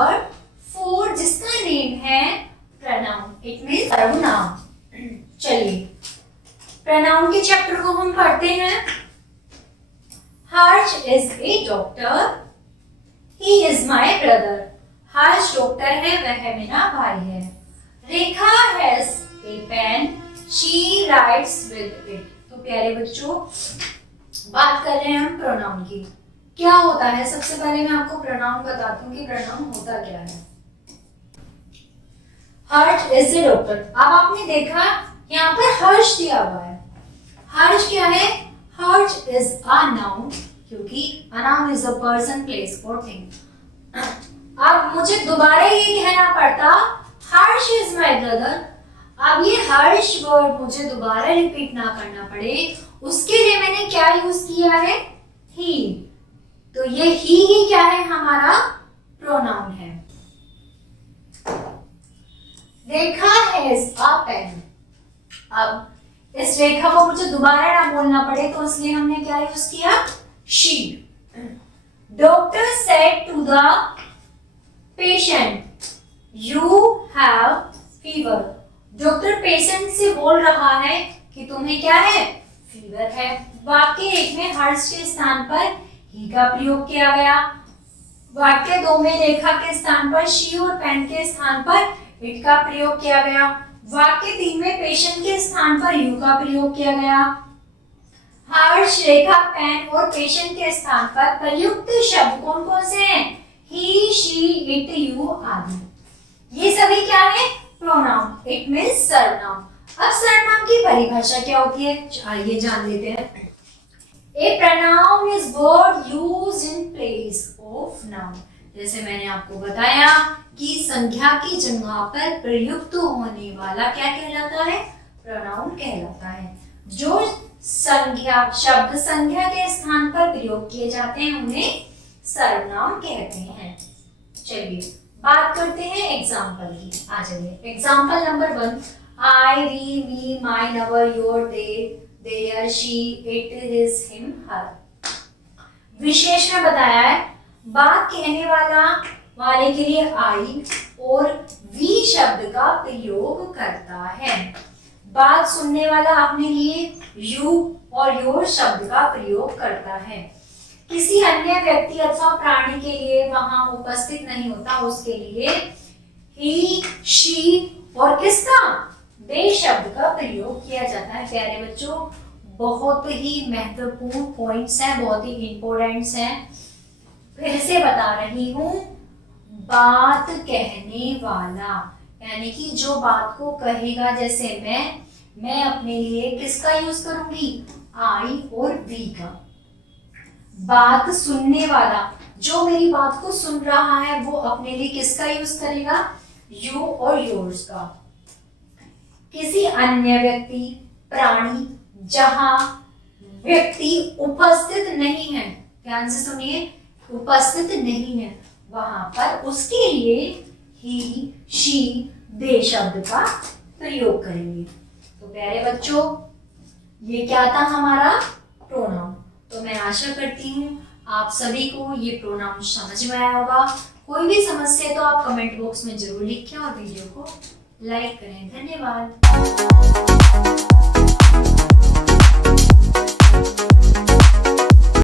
Number 4 जिसका name है pronoun, it means सर्वनाम। चलिए प्रोनाउन के चैप्टर को हम पढ़ते हैं। Harsh is a doctor, he is my brother. Harsh doctor है, वह मेरा भाई है। Rekha has a pen, she writes with it. तो प्यारे बच्चों, बात कर रहे हैं हम प्रोनाउन की। क्या होता है, सबसे पहले मैं आपको प्रोनाउन बताती हूँ कि प्रोनाउन होता क्या है। हर्ष इज ए डॉक्टर। अब आपने देखा यहाँ पर हर्ष दिया हुआ है। हर्ष क्या है? हर्ष इज अ नाउन, क्योंकि a noun is a person, place और थिंग। अब मुझे दोबारा ये कहना पड़ता हर्ष इज माय ब्रदर। अब ये हर्ष वर्ड मुझे दोबारा रिपीट ना करना पड़े, उसके लिए मैंने क्या यूज किया है? ही। तो ये ही क्या है? हमारा प्रोनाउन है। Rekha has a pen. अब इस रेखा को मुझे दोबारा ना बोलना पड़े, तो इसलिए हमने क्या यूज किया? She. Doctor said to the patient, you have fever. Doctor patient से बोल रहा है कि तुम्हें क्या है? फीवर है। वाक्य एक में हर्ष के स्थान पर ही का प्रयोग किया गया। वाक्य दो में रेखा के स्थान पर शी और पेन के स्थान पर इट का प्रयोग किया गया। वाक्य 3 में पेशेंट के स्थान पर यू का प्रयोग किया गया। हर्ष, रेखा, पेन और पेशेंट के स्थान पर प्रयुक्त शब्द कौन कौन से हैं? ही, शी, इट, यू आदि। ये सभी क्या है? प्रोनाउन, इट मींस सर्वनाम। अब सर्वनाम की परिभाषा क्या होती है, आइए जान लेते हैं। A pronoun is word used in place of noun. जैसे मैंने आपको बताया कि संख्या की जगह पर प्रयुक्त होने वाला क्या कहलाता है? प्रोनाउन कहलाता है। जो संख्या शब्द संख्या के स्थान पर प्रयोग किए जाते हैं उन्हें सर्वनाम कहते हैं। चलिए बात करते हैं एग्जाम्पल की। आ जाइए। Example number 1, I, we, me, mine, our, your, they, their, she, it, his, him, her. विशेष में बताया है बात कहने वाले के लिए आई और वी शब्द का प्रयोग करता है। बात सुनने वाला अपने लिए यू और योर शब्द का प्रयोग करता है। किसी अन्य व्यक्ति अथवा प्राणी के लिए वहां उपस्थित नहीं होता, उसके लिए ही, शी और किसका? दे शब्द का प्रयोग किया जाता है। प्यारे बच्चों, बहुत ही महत्वपूर्ण पॉइंट्स हैं, बहुत ही इंपॉर्टेंट्स हैं। फिर से बता रही हूं, बात कहने वाला यानी कि जो बात को कहेगा, जैसे मैं अपने लिए किसका यूज करूंगी? आई और वी का। बात सुनने वाला जो मेरी बात को सुन रहा है वो अपने लिए किसका यूज करेगा? यू और योर्स का। किसी अन्य व्यक्ति, प्राणी, जहां व्यक्ति उपस्थित नहीं है, ध्यान से सुनिए, उपस्थित नहीं है, वहां पर उसके लिए ही, शी, दे शब्द का प्रयोग करेंगे। तो प्यारे बच्चों, ये क्या था? हमारा प्रोनाउन। तो मैं आशा करती हूँ आप सभी को ये प्रोनाउन समझ में आया होगा। कोई भी समस्या है तो आप कमेंट बॉक्स में जरूर लिखें और वीडियो को लाइक करें। धन्यवाद।